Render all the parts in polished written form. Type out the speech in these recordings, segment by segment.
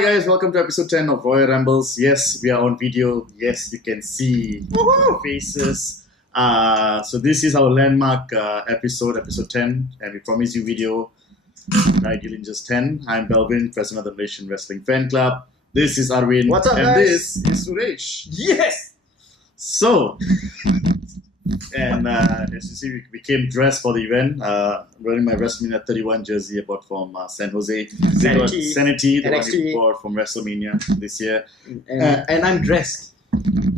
Hi guys, welcome to episode 10 of Royal Rambles. Yes, we are on video. Yes, you can see our faces. So this is our landmark episode 10, and we promise you video. Tye Dillinger's 10. I'm Belvin, president of the Malaysian Wrestling Fan Club. This is Arwin. What's up, and guys? this is Suresh. Yes! So, and as you see, we came dressed for the event. Wearing my WrestleMania 31 jersey I bought from San Jose. Sanity, the one we bought from WrestleMania this year. And I'm dressed.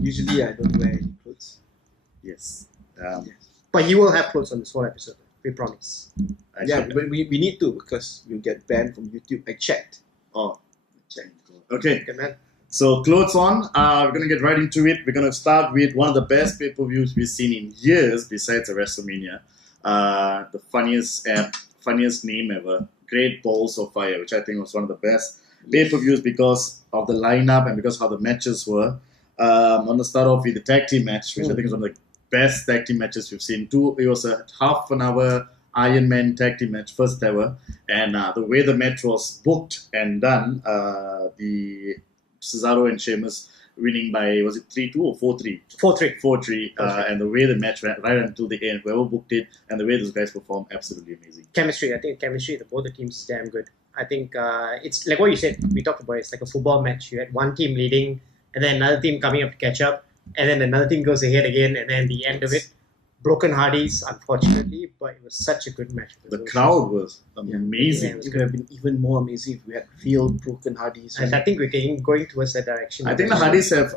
Usually I don't wear any clothes. Yes. But you will have clothes on this whole episode. We promise. Yeah, but we need to because we'll get banned from YouTube. I checked. Oh, checked. Okay. Okay, man. So, clothes on. We're going to get right into it. We're going to start with one of the best pay-per-views we've seen in years besides the WrestleMania. The funniest name ever. Great Balls of Fire, which I think was one of the best pay-per-views because of the lineup and because how the matches were. I'm going to start off with the tag team match, which I think is one of the best tag team matches we've seen. It was a half an hour Iron Man tag team match, first ever. And the way the match was booked and done, the Cesaro and Sheamus winning by, was it 3-2 or 4-3? 4-3. 4-3. And the way the match went right until the end, whoever booked it, and the way those guys performed, absolutely amazing. Chemistry. I think chemistry of both the teams is damn good. I think it's like what you said, we talked about, it's like a football match. You had one team leading, and then another team coming up to catch up, and then another team goes ahead again, and then the end of it, broken Hardys, unfortunately, but it was such a good match. The crowd was amazing. It would have been even more amazing if we had real broken Hardys. And I think we're going towards that direction. I think the Hardys have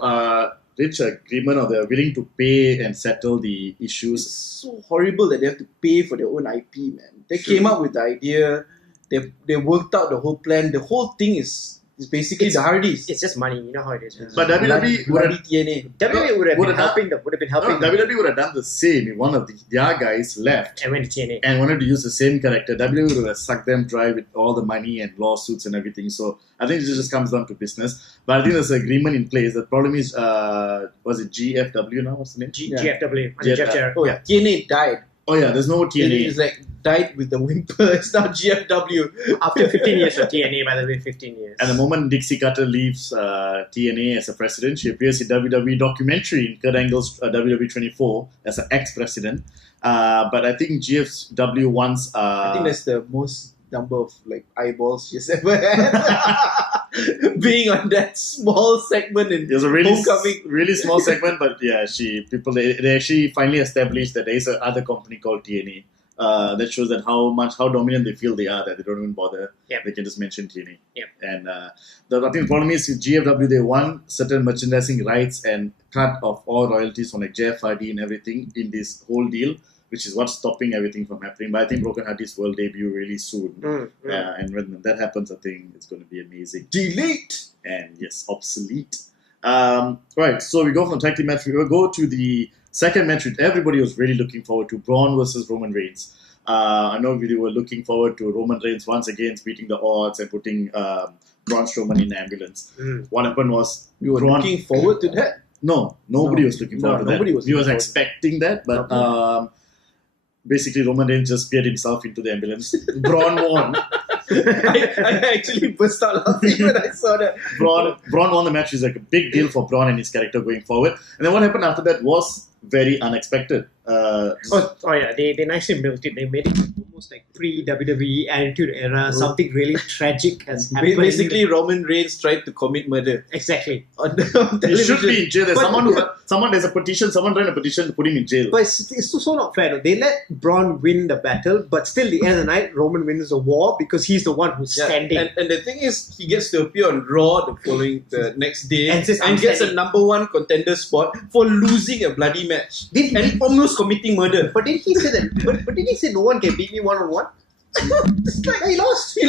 reached agreement or they're willing to pay and settle the issues. It's so horrible that they have to pay for their own IP, man. They came up with the idea, they worked out the whole plan. The whole thing is basically the Hardys. It's just money, you know how it is. But WWE would have WWE would have been helping them. WWE would have done the same if one of their guys left and went to TNA and wanted to use the same character. WWE would have sucked them dry with all the money and lawsuits and everything. So I think it just comes down to business. But I think there's an agreement in place. The problem is, was it GFW now? What's the name? GFW. Jeff Jarrett. Oh yeah, TNA died. Oh yeah, there's no TNA. It's like died with the whimper. It's now GFW. After 15 years of TNA, by the way, 15 years. And the moment Dixie Carter leaves TNA as a president, she appears in WWE documentary in Kurt Angle's WWE 24 as an ex-president. But I think GFW wants... I think that's the most number of like eyeballs she's ever had. Being on that small segment in it was a Homecoming. really small segment, but yeah, they actually finally established that there is another company called TNA. That shows that how dominant they feel they are, that they don't even bother. Yep. They can just mention TNA. Yep. And I think the problem is with GFW, they want certain merchandising rights and cut of all royalties from like Jeff Hardy and everything in this whole deal, which is what's stopping everything from happening. But I think Broken Hardy's will debut really soon. And when that happens, I think it's going to be amazing. Delete! And yes, obsolete. Right, so we go from tag team match. We will go to the second match which everybody was really looking forward to, Braun versus Roman Reigns. I know we were looking forward to Roman Reigns once again beating the odds and putting Braun Strowman in the ambulance. What happened was... We were looking forward to that? No, nobody was looking forward to that. We was expecting that, but basically Roman Reigns just peered himself into the ambulance. Braun won. I actually burst out laughing when I saw that. Braun won the match. It's like a big deal for Braun and his character going forward. And then what happened after that was very unexpected. They nicely milked it. They made it almost like pre-WWE Attitude Era. Something really tragic has happened. Basically, Roman Reigns tried to commit murder. Exactly. On he should be in jail. There's there's a petition. Someone ran a petition to put him in jail. But it's so not fair. They let Braun win the battle, but still, the end of the night, Roman wins the war because he's the one who's standing. And the thing is, he gets to appear on Raw the next day and gets a number one contender spot for losing a bloody match and almost committing murder. But did he say that? But did he say no one can beat me one-on-one? It's like he lost.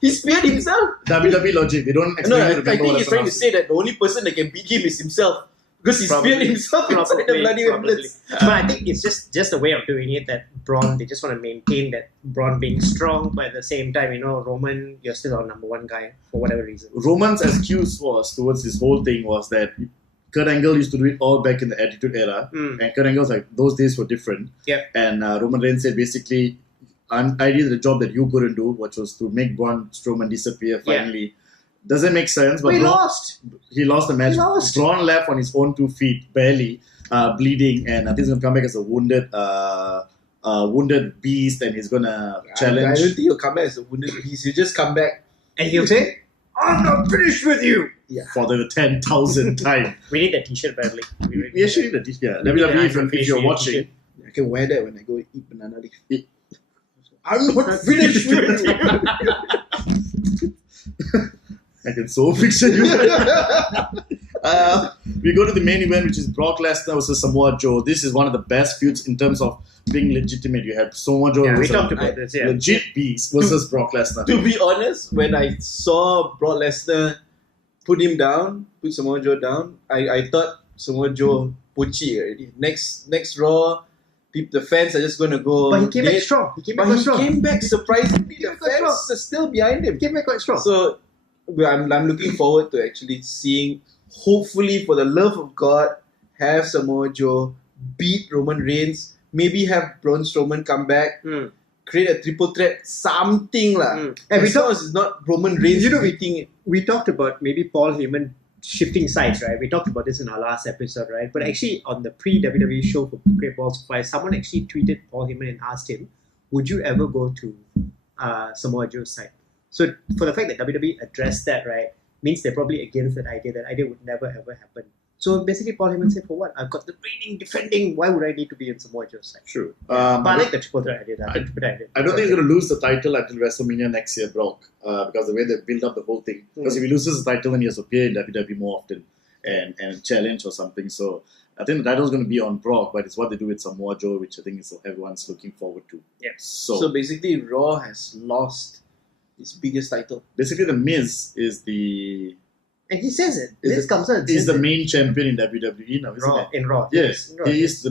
He speared himself. WWE logic. They don't explain I think he's trying to say that the only person that can beat him is himself. Because he speared himself inside the bloody ambulance. But I think it's just a way of doing it that Braun, they just want to maintain that Braun being strong, but at the same time, Roman, you're still our number one guy for whatever reason. Roman's excuse towards this whole thing was that Kurt Angle used to do it all back in the Attitude Era. And Kurt Angle's like, those days were different. Yeah. And Roman Reigns said basically, I did the job that you couldn't do, which was to make Braun Strowman disappear finally. Doesn't make sense. But He Braun, lost. he lost the match. He lost. Braun left on his own 2 feet, barely, bleeding, and I think he's gonna come back as a wounded beast, and he's gonna challenge. I don't think he'll come back as a wounded beast. He'll just come back. And he'll say, I'm not finished with you. Yeah. For the 10,000th time. We need that t-shirt badly. We actually need the yeah. We need WWE, that if you're t-shirt. watching, I can wear that when I go eat banana leaf. I'm not finished with you. I can so picture you. We go to the main event, which is Brock Lesnar versus Samoa Joe. This is one of the best feuds in terms of being legitimate. You have Samoa Joe Yeah, we versus talked about this, yeah. legit beast versus Brock Lesnar. To be honest, when I saw Brock Lesnar put him down, put Samoa Joe down, I thought Samoa Joe pochi already. Next Raw, the fans are just going to go. But he came back dead. strong. He came back But quite he strong. came back surprisingly. He came The back strong. fans are still behind him. He came back quite strong. So I'm looking forward to actually seeing, hopefully for the love of God, have Samoa Joe beat Roman Reigns, maybe have Braun Strowman come back, create a triple threat, something lah. And we As long as it's not Roman Reigns beating it. We talked about maybe Paul Heyman shifting sides, right? We talked about this in our last episode, right? But actually, on the pre-WWE show for Great Balls of Fire, someone actually tweeted Paul Heyman and asked him, would you ever go to Samoa Joe's side? So for the fact that WWE addressed that, right, means they're probably against that idea. That idea would never ever happen. So basically, Paul Heyman said, for what? I've got the reigning, defending. Why would I need to be in Samoa Joe's side? True. But I like the triple threat idea. I don't think he's going to lose the title until WrestleMania next year, Brock, because the way they build up the whole thing. Because if he loses the title, then he has to appear in WWE more often and challenge or something. So I think the title's going to be on Brock, but it's what they do with Samoa Joe, which I think is everyone's looking forward to. Yeah. So basically, Raw has lost its biggest title. Basically, The Miz is the... And he says it. Is This comes out. He's the main champion in WWE now, isn't Raw, it? in Raw. Yes, In Raw, he yes. is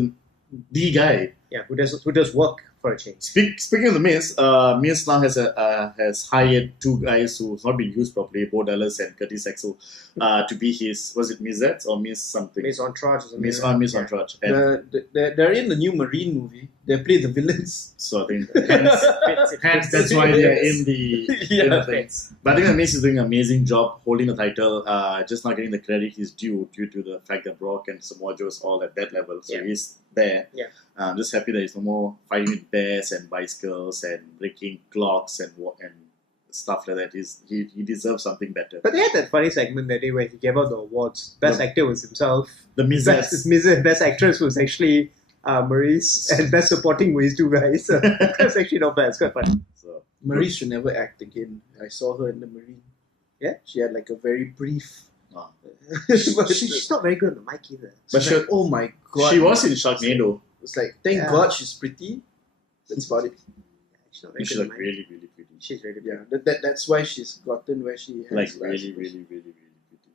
the guy. Yeah, who does work for a change. Speaking of the Miz, Miz now has hired 2 guys who've not been used properly, Bo Dallas and Curtis Axel, to be his, was it Mizettes or Miz something? Miz Entourage or something. Miz Entourage. And They're in the new Marine movie. They play the villains. so I think hence that's why they are in the thing. But I think the Miz is doing an amazing job holding the title, just not getting the credit he's due to the fact that Brock and Samoa Joe is all at that level. So he's there. Yeah. I'm just happy that he's no more fighting with bears and bicycles and breaking clocks and stuff like that. He deserves something better. But they had that funny segment that day where he gave out the awards. Best actor was himself. The Mizettes. Best actress was actually Maurice, and best supporting were his 2 guys. So that's actually not bad. It's quite funny. So, Marie should never act again. I saw her in the Marine. Yeah? She had like a very brief... She's not very good on the mic either. but Like, oh my God. she was in Sharknado. It's like, thank God she's pretty. That's about it. She's not very She's good on like the mic. really, really pretty. She's really good. Yeah, that's why she's gotten where she has. Like last really, year. really, really, really pretty.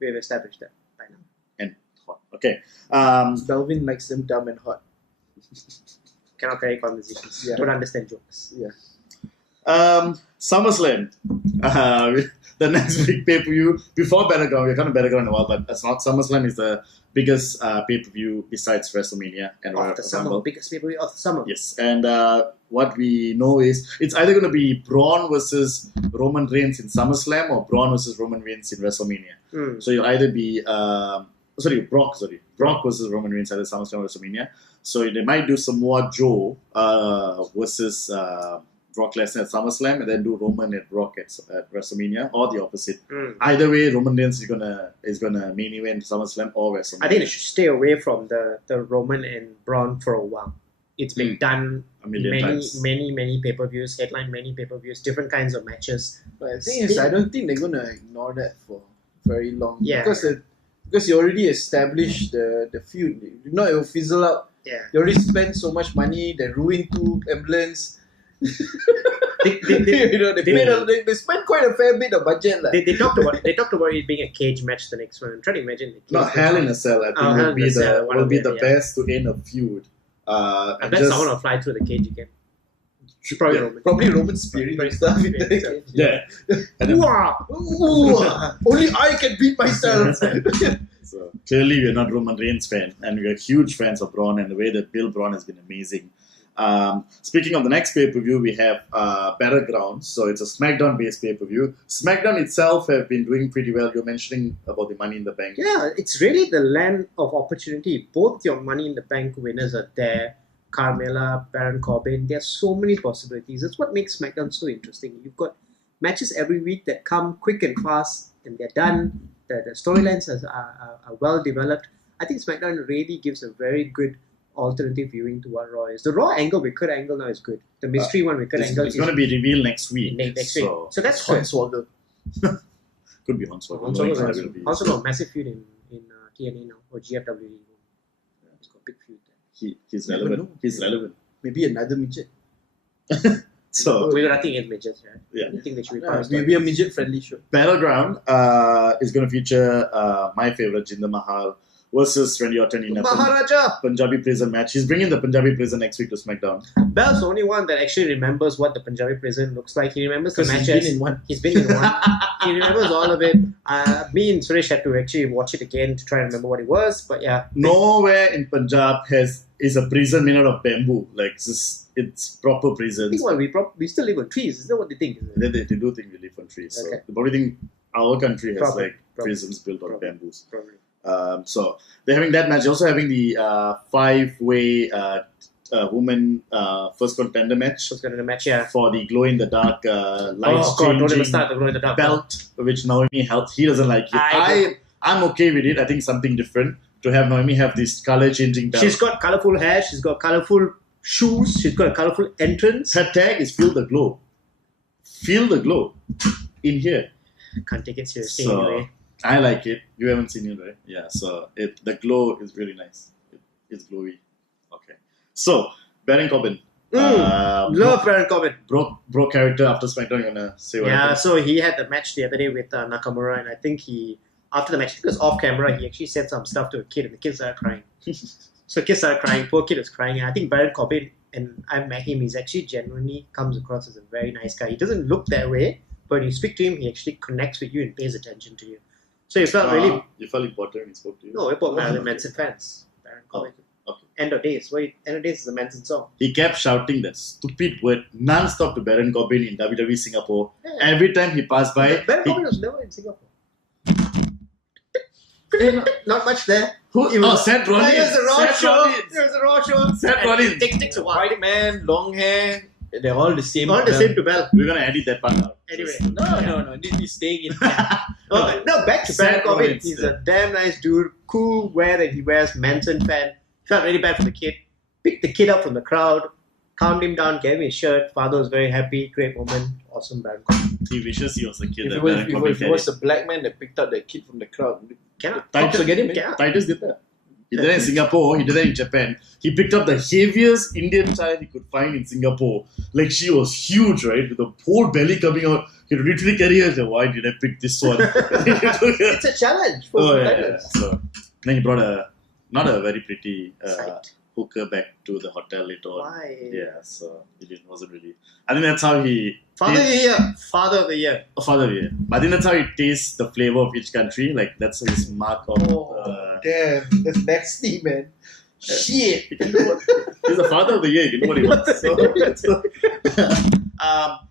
We have established that by now. And hot. Okay. Dalvin likes them dumb and hot. Cannot carry conversations. Yeah. Don't understand jokes. Yeah. SummerSlam. The next big pay-per-view before Battleground. We're kind of Battleground in a while, but it's not. SummerSlam is the biggest pay-per-view besides WrestleMania and Of the summer. Rumble. Biggest pay-per-view of the summer. Yes, and what we know is it's either going to be Braun versus Roman Reigns in SummerSlam or Braun versus Roman Reigns in WrestleMania. So you'll either be Brock versus Roman Reigns at SummerSlam or WrestleMania. So they might do Samoa Joe versus Brock Lesnar at SummerSlam and then do Roman and Brock at WrestleMania, or the opposite. Either way, Roman Reigns is gonna main event SummerSlam or WrestleMania. I think they should stay away from the Roman and Braun for a while. It's been done a million times. many pay-per-views, headline many pay-per-views, different kinds of matches. But the thing is, I don't think they're gonna ignore that for very long. Yeah. Because you already established the feud. You know, it will fizzle out. Yeah. They already spent so much money. They ruined 2 ambulance. They spent quite a fair bit of budget. They talked about it being a cage match the next one. I'm trying to imagine the cage No, match. Hell in a Cell. I think Hell will in be a Cell, one will of be them, the best to end a feud. I And bet just- someone will fly through the cage again. Probably Yeah. Roman. Probably Roman spirit and stuff. In Yeah. there. Yeah. And then- Ooh, only I can beat myself. So clearly, we're not Roman Reigns fan, and we're huge fans of Braun, and the way that Bill Braun has been amazing. Speaking of the next pay-per-view, we have Battleground. So it's a SmackDown-based pay-per-view. SmackDown itself have been doing pretty well. You're mentioning about the Money in the Bank. Yeah, it's really the land of opportunity. Both your Money in the Bank winners are there. Carmella, Baron Corbin. There are so many possibilities. That's what makes SmackDown so interesting. You've got matches every week that come quick and fast, and they're done. The storylines are well developed. I think SmackDown really gives a very good alternative viewing to what Raw is. The Raw angle, Wicked angle now is good. The mystery one, Wicked angle it's going to be revealed next week. Next week. So that's good. Hornswoggle. Could be Hornswoggle. Also got a massive feud in TNA now, or GFW. It's got a big feud there. He's relevant. He's relevant. Maybe another midget. So we're nothing against midgets, right? Yeah. I think they should be part of maybe a midget-friendly show. Battleground is going to feature my favorite Jinder Mahal versus Randy Orton in a Maharaja! Punjabi prison match. He's bringing the Punjabi prison next week to SmackDown. Bell's the only one that actually remembers what the Punjabi prison looks like. He remembers the matches. He's been in one. He's been in one. He remembers all of it. Me and Suresh had to actually watch it again to try and remember what it was. But yeah. Nowhere in Punjab is a prison made out of bamboo. Like it's proper I prisons. think we still live on trees. Is that what they think? They do think we live on trees. So Okay. they probably think our country has Probably. prisons built out of bamboos. Probably. So they're having that match. They're also having the 5-way woman first contender match What's going to the match? Yeah. for the glow in the dark Oh God! Don't even start the glow in the dark belt, which Naomi held. He doesn't like it. I'm okay with it. I think something different to have Naomi have this color changing belt. She's got colourful hair. She's got colourful shoes. She's got a colourful entrance. Her tag is Feel the Glow. Feel the glow in here. Can't take it seriously So anyway. I like it. You haven't seen it, right? Yeah. So the glow is really nice. It's glowy. Okay. So Baron Corbin. Love Baron Corbin. Broke character after SmackDown. You wanna say what Yeah, happened? so he had the match the other day with Nakamura, and I think after the match, because off camera, he actually said some stuff to a kid, and the kid started crying. So the kid started crying, poor kid was crying, and I think Baron Corbin, and I've met him, he's actually genuinely comes across as a very nice guy. He doesn't look that way, but when you speak to him, he actually connects with you and pays attention to you. So you felt really... You felt important when he spoke to you? No, we bought Marilyn Manson fans. Baron Corbin. Okay. End of Days. End of Days is a Manson song. He kept shouting that stupid word non-stop to Baron Corbin in WWE Singapore. Yeah. Every time he passed by... Baron Corbin was never in Singapore. Not much there. Seth Rollins. There's a Raw Seth show. Rollins. There's a Raw show. Seth Rollins. It takes a while. White man, long hair. They're all the same. All the same to Bell. We're going to edit that part out. Anyway. No. He's staying in. No, back to Seth Baron Corbin. Rollins, He's a damn nice dude. Cool wear that he wears. Manson fan. Felt really bad for the kid. Picked the kid up from the crowd. Calmed him down. Gave him his shirt. Father was very happy. Great moment. Awesome Baron Corbin. He wishes he was a kid. If it was a black man that picked up that kid from the crowd, Cannot. Titus, get him, man. Cannot. Titus did that. He did that in Singapore. He did that in Japan. He picked up the heaviest Indian child he could find in Singapore. Like, she was huge, right? With the whole belly coming out. He literally carried her and said, why did I pick this one? It's a challenge for Titus. So then he brought not a very pretty Sight. hooker back to the hotel later on. Why? Yeah, so it wasn't really... I think that's how he... Father of the Year. Father of the Year. Father of the Year. But I think that's how he tastes the flavor of each country. Like, that's his mark of... damn, that's nasty, man. Shit. He's the father of the year. You know what he wants.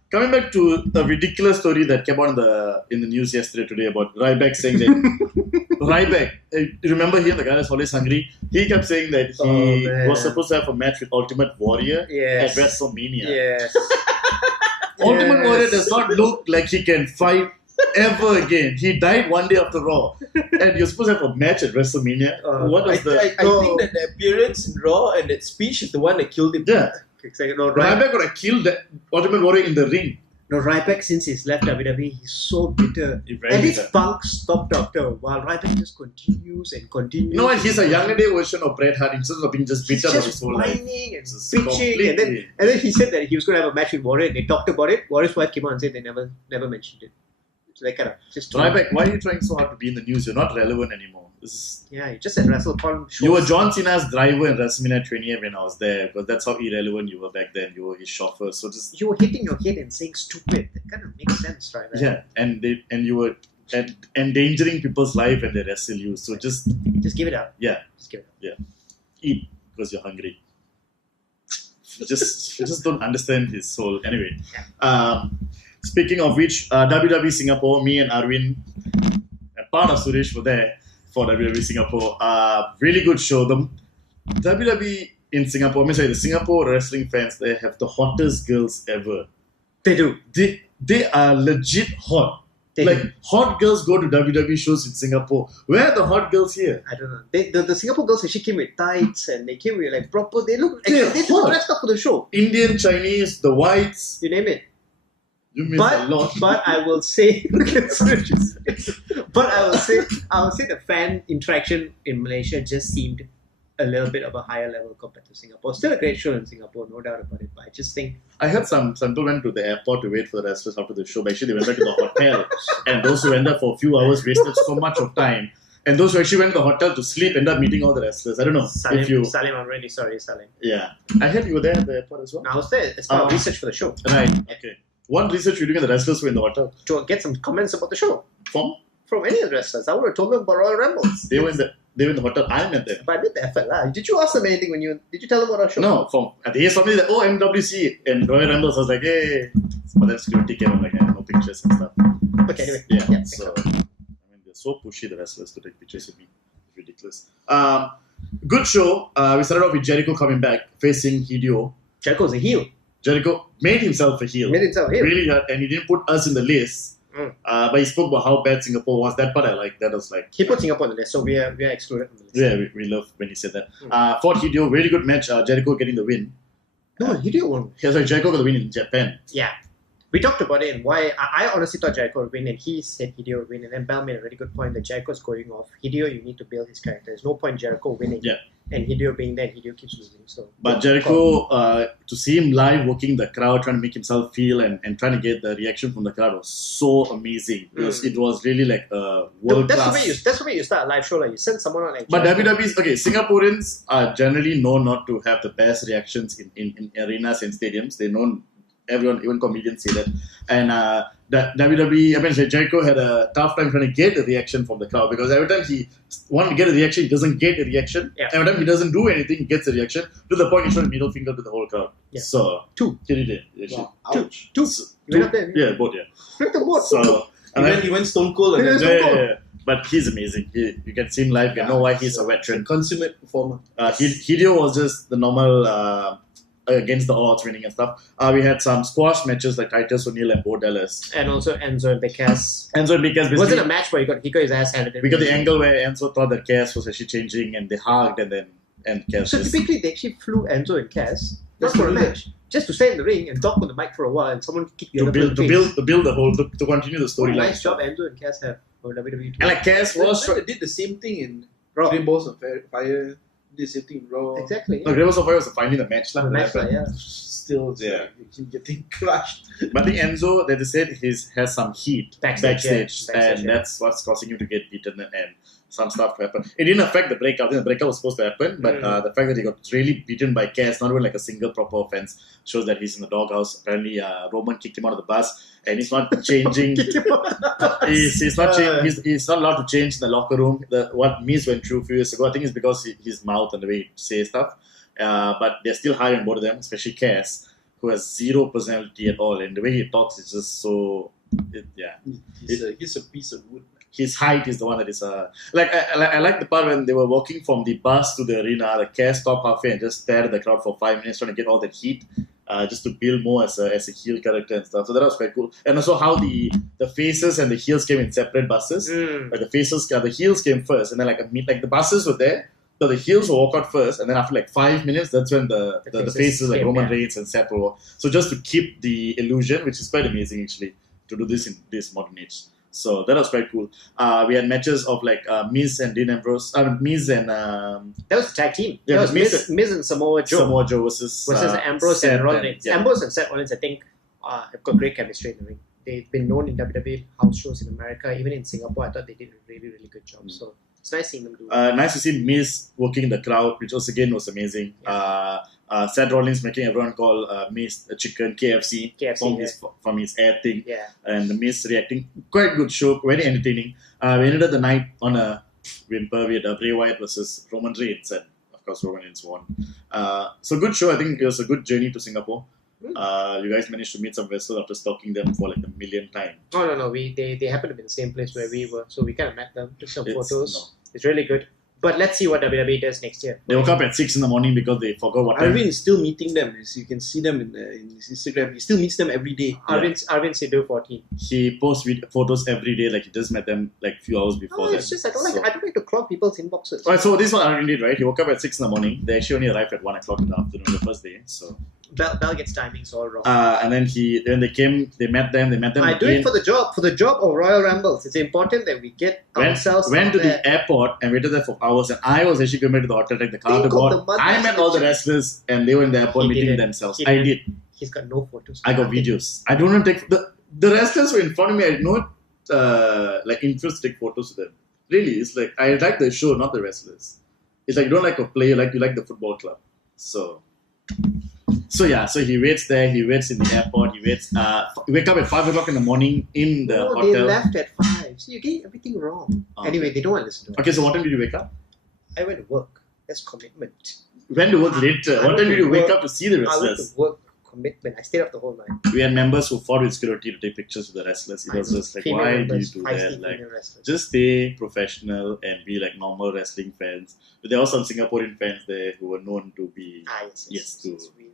Coming back to a ridiculous story that came out in the news today about Ryback saying that Ryback, you remember him, the guy that's always hungry? He kept saying that he was supposed to have a match with Ultimate Warrior Yes. at WrestleMania. Yes. Ultimate Warrior does not look like he can fight ever again. He died one day after Raw, and you're supposed to have a match at WrestleMania. What I was think that the appearance in Raw and that speech is the one that killed him. Yeah. No, Ryback would have killed that Ultimate Warrior in the ring. No, Ryback, since he's left WWE, he's so bitter. He's very And his bitter. Punk stopped after a while. Ryback just continues and continues. You know what? He's a younger day version of Bret Hart instead of being just He's bitter about his just whole life. whining and Just bitching, and completely. then he said that he was going to have a match with Warrior, and they talked about it. Warrior's wife came out and said they never mentioned it. So they kind of just Ryback, why are you trying so hard to be in the news? You're not relevant anymore. Yeah, he just said WrestleCon shows. You were John Cena's driver in WrestleMania 28 when I was there, because that's how irrelevant you were back then. You were his chauffeur, so just You were hitting your head and saying stupid. That kind of makes sense, right? yeah, and you were endangering people's life and they wrestle you. So just Just give it up. yeah, Just give it up. eat because you're hungry. You just don't understand his soul. Anyway, speaking of which, WWE Singapore, me and Arwin and part of Suresh were there for WWE Singapore. Really good show. The WWE in Singapore, the Singapore wrestling fans, they have the hottest girls ever. They do. They are legit hot. Hot girls go to WWE shows in Singapore. Where are the hot girls here? I don't know. The Singapore girls actually came with tights and they came with proper. They look they dressed up for the show. Indian, Chinese, the whites. You name it. You miss a lot. But I will say, I will say the fan interaction in Malaysia just seemed a little bit of a higher level compared to Singapore. Still a great show in Singapore, no doubt about it. But I just think I heard some people went to the airport to wait for the wrestlers after the show, but actually they went back to the hotel. And those who went there for a few hours wasted so much of time. And those who actually went to the hotel to sleep ended up meeting all the wrestlers. I don't know Salim, I'm really sorry, Salim. Yeah. I heard you were there at the airport as well. I was there. It's part of research for the show. Right. Okay. What research were you doing at the wrestlers who were in the hotel? To get some comments about the show. From any of the wrestlers. I would have told them about Royal Rambles. They were in the hotel. I met them. But I did the effort. Did you ask them anything did you tell them about our show? No. They saw me like, MWC and Royal Rambles. I was like, hey. But then security came. I'm like, no pictures and stuff. Okay, anyway. Yeah. So, they're so pushy, the wrestlers, to take pictures with me. It's ridiculous. Good show. We started off with Jericho coming back, facing Hideo. Jericho's a heel. Jericho made himself a heel. Really hurt, and he didn't put us in the list. But he spoke about how bad Singapore was. That part I like. That was like he put Singapore on the list, so we are excluded from the list. Yeah, we love when he said that. Fought Hideo, really good match. Jericho getting the win. No, Hideo won. Jericho got the win in Japan. Yeah. We talked about it and why I honestly thought Jericho would win, and he said Hideo would win. And then Bell made a really good point that Jericho's going off. Hideo, you need to build his character. There's no point Jericho winning. Yeah. And Hideo being there, Hideo keeps losing. But Jericho, to see him live working the crowd, trying to make himself feel and trying to get the reaction from the crowd was so amazing. It was really like a world class. That's the way you start a live show. Like you send someone out like. But WWE's Singaporeans are generally known not to have the best reactions in arenas and stadiums. They're known. Everyone, even comedians say that. And that WWE, Jericho had a tough time trying to get a reaction from the crowd because every time he wants to get a reaction, he doesn't get a reaction. Yeah. Every time he doesn't do anything, he gets a reaction to the point he showed a middle finger to the whole crowd. Yeah. So, two. He did. Wow. Ouch. Two. You went up there? Yeah, both, yeah. Break the board. So, he went stone cold. Yeah. But he's amazing. You can see him live. You know why he's a veteran. Consummate performer. Hideo was just the normal against the odds winning and stuff. We had some squash matches like Titus O'Neil and Bo Dallas. And also Enzo and Cass. It wasn't a match where he got his ass handed in. We got the angle where Enzo thought that Cass was actually changing and they hugged and Cass. So typically they actually flew Enzo and Cass not for a match, just to stay in the ring and talk on the mic for a while and someone kicked the other to build the whole to continue the storyline. Nice job Enzo and Cass have for WWE. And like Cass they did the same thing in Great Balls of Fire. Did the same thing in Raw. Exactly. Yeah. No, Great Balls of Fire was finally the match. Still, yeah, getting crushed. But I think Enzo, they said has some heat backstage, and yeah. That's what's causing him to get beaten and some stuff to happen. It didn't affect the breakout. I think the breakout was supposed to happen, but the fact that he got really beaten by Cass, not even like a single proper offense, shows that he's in the doghouse. Apparently, Roman kicked him out of the bus, and he's not changing. he's not allowed to change in the locker room. What Miz went through a few years ago, I think it's because his mouth and the way he says stuff. But they're still hiring both of them, especially Cass, who has zero personality at all, and the way he talks is just so. He's a piece of wood. His height is the one that is I like the part when they were walking from the bus to the arena. The Cass stopped halfway and just stared at the crowd for 5 minutes, trying to get all that heat, just to build more as a heel character and stuff. So that was quite cool. And also how the faces and the heels came in separate buses. Like the heels came first, and then like the buses were there. So the heels will walk out first, and then after like 5 minutes, that's when the faces like Roman Reigns and Seth will walk. So just to keep the illusion, which is quite amazing actually, to do this in this modern age. So that was quite cool. We had matches of like Miz and Dean Ambrose. Miz and that was the tag team. Yeah, that was Miz and Samoa Joe. Samoa Joe versus Ambrose and Rollins. Yeah. Ambrose and Seth Rollins, I think, have got great chemistry in the ring. They've been known in WWE house shows in America, even in Singapore. I thought they did a really, really good job. So it's nice seeing them do it. Nice to see Miz working the crowd, which was amazing. Yeah. Seth Rollins making everyone call Miz Chicken KFC from his air thing. Yeah. And the Miz reacting. Quite good show, very entertaining. We ended up the night on a whimper. We had Bray Wyatt versus Roman Reigns. And of course, Roman Reigns won. So good show. I think it was a good journey to Singapore. You guys managed to meet some wrestlers after stalking them for like a million times. No. They happen to be in the same place where we were, so we kind of met them, took some photos. It's really good. But let's see what WWE does next year. They woke up at 6 in the morning because they forgot what time. Arvind is still meeting them. As you can see them in his Instagram. He still meets them every day. Arvind Sidhu 14. He posts photos every day, like he just met them like a few hours before that. It's just I don't like to clog people's inboxes. Right, so this is what Arvind did, right? He woke up at 6 in the morning. They actually only arrived at 1 o'clock in the afternoon the first day. So Bell gets timings all wrong. and then they met them. I do it for the job of Royal Rambles. It's important that we get ourselves went to there. the airport and waited there for hours, and I was actually going back to the hotel, take the car to board. I met all the wrestlers and they were in the airport meeting themselves. I did. He's got no photos. I got videos. I don't want to take the wrestlers were in front of me. I had no like interest to take photos with them. Really, it's like I like the show, not the wrestlers. It's like you don't like a player, like you like the football club. So he waits there. He waits in the airport. He wake up at 5 o'clock in the morning in the hotel. They left at 5. So you're getting everything wrong. Okay. Anyway, they don't want to listen to us. Okay, so what time did you wake up? I went to work. That's commitment. When to work later? What time did you wake up to see the I went wrestlers? to work. Commitment. I stayed up the whole night. We had members who fought with security to take pictures with the wrestlers. It was just like, why do you do that? Like, just stay professional and be like normal wrestling fans. But there were some Singaporean fans there who were known to be Yes.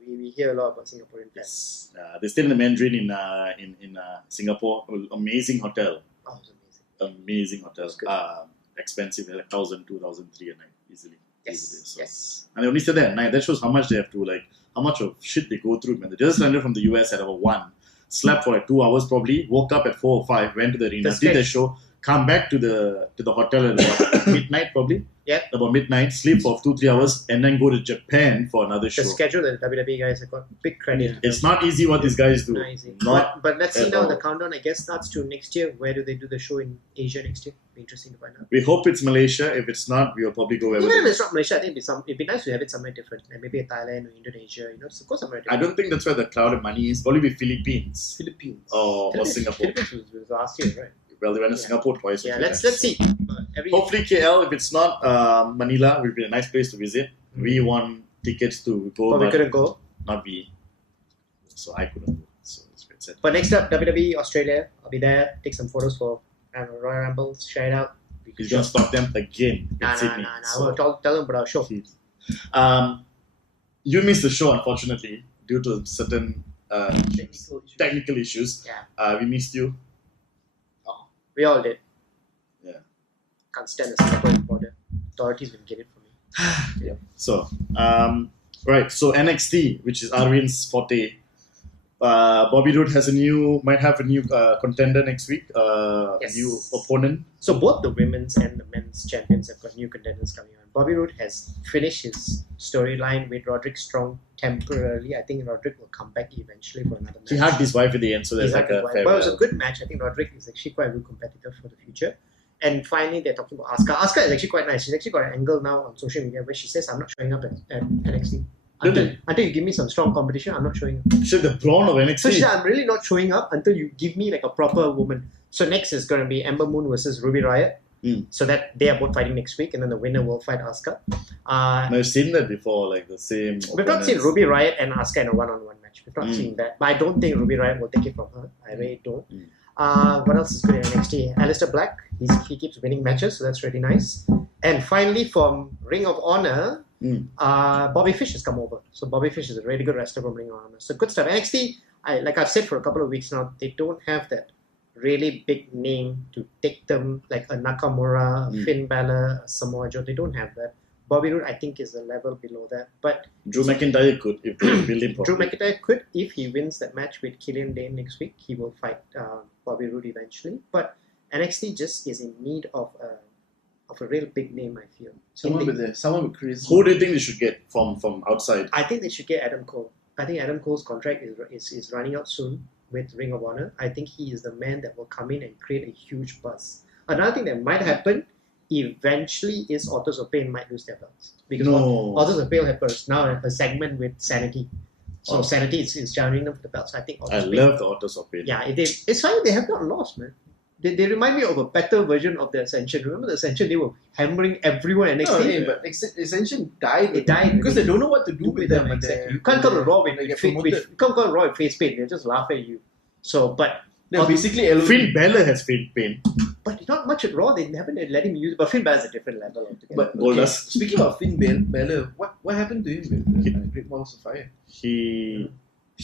We hear a lot about Singaporean fans. they stayed in the Mandarin in Singapore. Amazing hotel. Oh, it was amazing. Amazing hotel. Expensive, like 1,000, 2,000, 3 a night easily. Yes. And they only stay there at night. That shows how much they have to how much of shit they go through, man. They just landed from the US at about 1, slept for like 2 hours probably, woke up at 4 or 5, went to the arena, did the show, come back to the hotel at about midnight probably. Yeah. About midnight, sleep for 2-3 hours, and then go to Japan for another show. The schedule that the WWE guys have got big credit. Yeah. It's not easy what these guys do. Not easy. Not but let's see now all. the countdown. I guess starts to next year. Where do they do the show in Asia next year? Be interesting to find out. We hope it's Malaysia. If it's not, we'll probably go Even if it's not Malaysia, I think it'd be nice to have it somewhere different. Like maybe Thailand or Indonesia. Go somewhere different. I don't think that's where the cloud of money is. Probably be Philippines. Or Singapore. Philippines was last year, right? Well, they went to Singapore twice. Yeah, let's see. Hopefully KL, if it's not Manila, will be a nice place to visit. We won tickets to go, but we couldn't go. Not we. So I couldn't go. So it's a bit sad. But next up, WWE Australia. I'll be there. Take some photos for Royal Rambles. Share it out. He's going to stop them again in Sydney. Nah. So tell them about our show. You missed the show, unfortunately, due to certain technical issues. Yeah. We missed you. We all did. Yeah. Can't stand the Singaporean border. Authorities will get it for me. Yeah. So, right. So NXT, which is Arvin's forte. Bobby Roode might have a new contender next week. Yes. New opponent. So both the women's and the men's champions have got new contenders coming on. Bobby Roode has finished his storyline with Roderick Strong temporarily. I think Roderick will come back eventually for another match. He hugged his wife at the end, so there's like a farewell. But it was a good match. I think Roderick is actually quite a good competitor for the future. And finally, they're talking about Asuka. Asuka is actually quite nice. She's actually got an angle now on social media where she says, I'm not showing up at NXT. Until you give me some strong competition, I'm not showing up. She's the blonde of NXT. So she said, I'm really not showing up until you give me like a proper woman. So next is going to be Ember Moon versus Ruby Riott. So that they are both fighting next week, and then the winner will fight Asuka. I've seen that before, like the same. We've not seen Ruby Riott and Asuka in a one-on-one match. We've not seen that, but I don't think Ruby Riott will take it from her. I really don't. What else is good in NXT? Aleister Black. He keeps winning matches, so that's really nice. And finally, from Ring of Honor, Bobby Fish has come over. So Bobby Fish is a really good wrestler from Ring of Honor. So good stuff. NXT, like I've said for a couple of weeks now, they don't have that really big name to take them like a Nakamura, a Finn Balor, a Samoa Joe. They don't have that. Bobby Roode, I think, is a level below that. But Drew McIntyre could if they build him properly. Drew McIntyre could, if he wins that match with Killian Dane next week, he will fight Bobby Roode eventually. But NXT just is in need of a real big name, I feel. Someone with charisma. Who do you think they should get from outside? I think they should get Adam Cole. I think Adam Cole's contract is running out soon with Ring of Honor. I think he is the man that will come in and create a huge buzz. Another thing that might happen eventually is Autos of Pain might lose their belts. Because Autos of Pain has now a segment with Sanity. So Sanity is challenging them for the belts. I think I love the Autos of Pain. Yeah, it's fine. They have not lost, man. They remind me of a better version of the Ascension. Remember the Ascension? They were hammering everyone at NXT. No, yeah, but Ascension died. They died because they don't know what to do with them. Exactly. You can't go to Raw with you can't go to Raw with face paint. They'll just laugh at you. So, but they're basically Finn Balor has face paint. But not much at Raw. They haven't let him use. But Finn Balor is a different level altogether. But okay, speaking of Finn Balor, what happened to him with Great Balls of Fire? He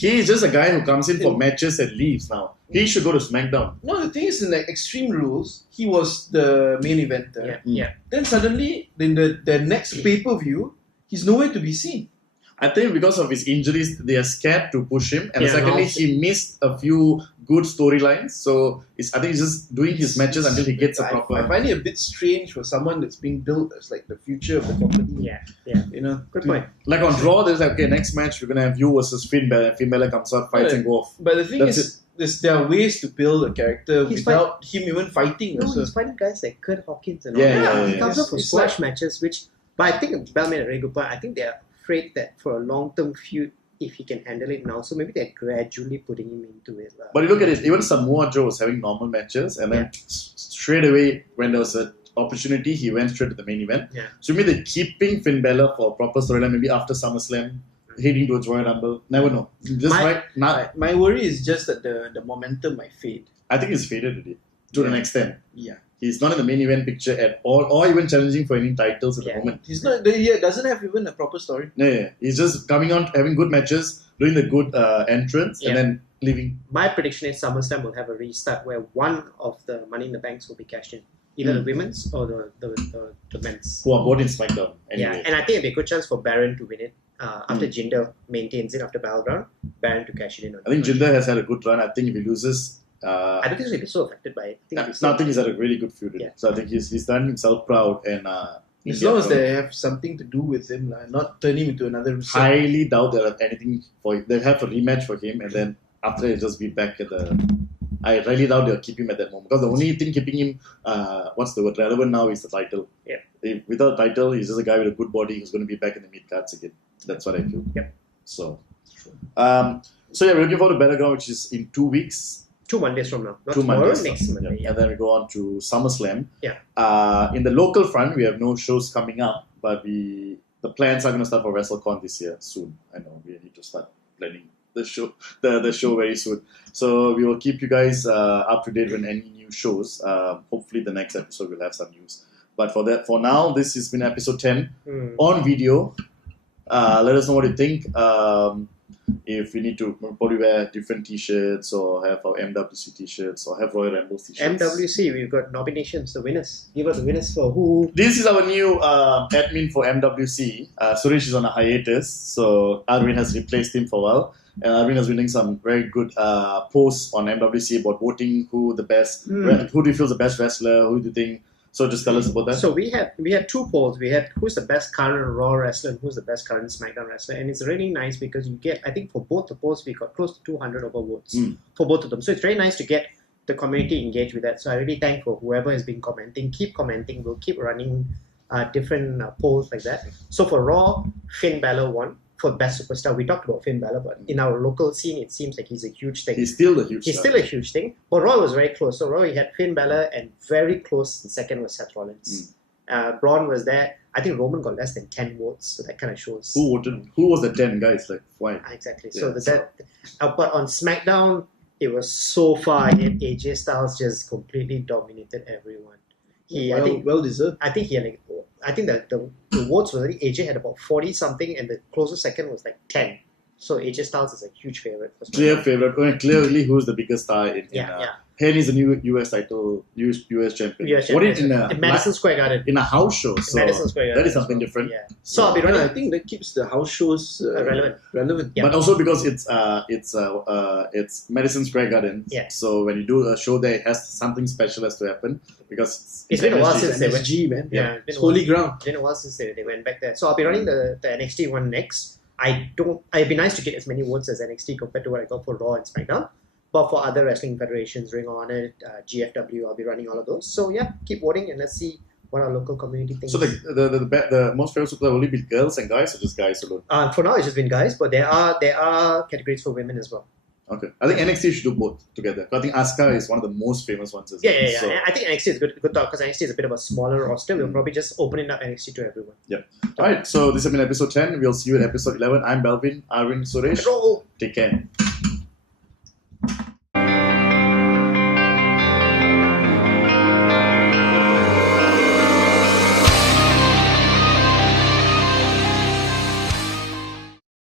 is just a guy who comes in for matches and leaves now. He should go to SmackDown. No, the thing is, in like Extreme Rules, he was the main eventer. Yeah. Then suddenly, in the next pay-per-view, he's nowhere to be seen. I think because of his injuries, they are scared to push him. And secondly, he missed a few good storylines. So I think he's just doing his matches until he gets a proper... I find it a bit strange for someone that's being built as like the future of the company. Yeah. You know? Good point. Like on Raw, there's like, okay, next match, we're going to have you versus Finn Balor. Finn Balor comes out, fights and go off. But the thing there are ways to build a character without him even fighting. No, he's fighting guys like Kurt Hawkins and all that. He comes up for splash matches, but I think Bell made a very good point. I think they're afraid that for a long-term feud, if he can handle it now, so maybe they're gradually putting him into it. But you look at it, even Samoa Joe was having normal matches, and then straight away, when there was an opportunity, he went straight to the main event. Yeah. So maybe they're keeping Finn Balor for a proper storyline, maybe after SummerSlam, heading towards Royal Rumble. Never know. My worry is just that the momentum might fade. I think he's faded already, to an extent. Yeah. He's not in the main event picture at all, or even challenging for any titles at the moment. He's not. He doesn't have even a proper story. Yeah. He's just coming on, having good matches, doing the good entrance, and then leaving. My prediction is SummerSlam will have a restart where one of the Money in the Banks will be cashed in, either the women's or the men's. Who are both in SmackDown. Anyway. Yeah, and I think it'd be a good chance for Baron to win it after Jinder maintains it after Battleground. Baron to cash it in. I think Jinder has had a good run. I think if he loses. I don't think he'll be so affected by it. I think he's had a really good feud. So I think he's done himself proud and as long as they have something to do with him, not turn him into another. Highly doubt they'll have anything for him. They'll have a rematch for him, and then after that, he'll just be back at the. I really doubt they'll keep him at that moment because the only thing keeping him, relevant now is the title. Yeah. Without a title, he's just a guy with a good body who's going to be back in the mid cards again. That's what I feel. Yep. So we're looking forward to Battleground, which is in 2 weeks. 2 Mondays from now. Not 2 tomorrow, Mondays. next Monday. And then we go on to SummerSlam. Yeah. In the local front, we have no shows coming up, but the plans are going to start for WrestleCon this year soon. I know we need to start planning the show very soon. So we will keep you guys up to date when any new shows. Hopefully the next episode will have some news. But for now, this has been episode 10 on video. Let us know what you think. If we need to probably wear different t-shirts or have our MWC t-shirts or have Royal Rambles t-shirts. MWC, we've got nominations, the winners. Give us the winners for who? This is our new admin for MWC. Suresh is on a hiatus, so Arvind has replaced him for a while. And Arvind has been doing some very good posts on MWC about voting who do you feel is the best wrestler, who do you think. So just tell us about that. So we had 2 polls. We had who's the best current Raw wrestler and who's the best current SmackDown wrestler. And it's really nice because you get, I think for both the polls, we got close to 200 over votes for both of them. So it's very nice to get the community engaged with that. So I really thank for whoever has been commenting. Keep commenting. We'll keep running different polls like that. So for Raw, Finn Balor won. For best superstar, we talked about Finn Balor, but in our local scene, it seems like he's a huge thing. He's still a huge thing. But Raw was very close. So Raw, he had Finn Balor, and very close in second was Seth Rollins. Braun was there. I think Roman got less than 10 votes, so that kind of shows. Who voted? Who was the 10 guys? Like, why? Exactly. But on SmackDown, it was so far ahead. AJ Styles just completely dominated everyone. Well deserved. I think he had that the votes was already AJ had about 40 something, and the closest second was like 10. So AJ Styles is a huge favorite. Clear favorite. Clearly, who's the biggest star in He's the new US title, US champion. What is in Madison Square Garden? In a house show. So Madison Square Garden. That is something different. Yeah. So I'll be running. I think that keeps the house shows relevant. Yeah. But also because it's Madison Square Garden. Yeah. So when you do a show there, it has something special has to happen because it's been a while since they went. NXG, man. Yeah. It's holy ground. It's been a while since they went back there. So I'll be running the NXT one next. It'd be nice to get as many votes as NXT compared to what I got for Raw and SmackDown. But for other wrestling federations, Ring of Honor, GFW, I'll be running all of those. So yeah, keep voting and let's see what our local community thinks. So the most favorite super will only be girls and guys, or just guys alone? For now, it's just been guys, but there are categories for women as well. Okay. I think NXT should do both together. I think Asuka is one of the most famous ones. Yeah. So, I think NXT is good talk because NXT is a bit of a smaller roster. We'll probably just open it up NXT to everyone. Yep. Alright, so this has been episode 10. We'll see you at episode 11. I'm Belvin, Arvind, Suresh. Roll. Take care.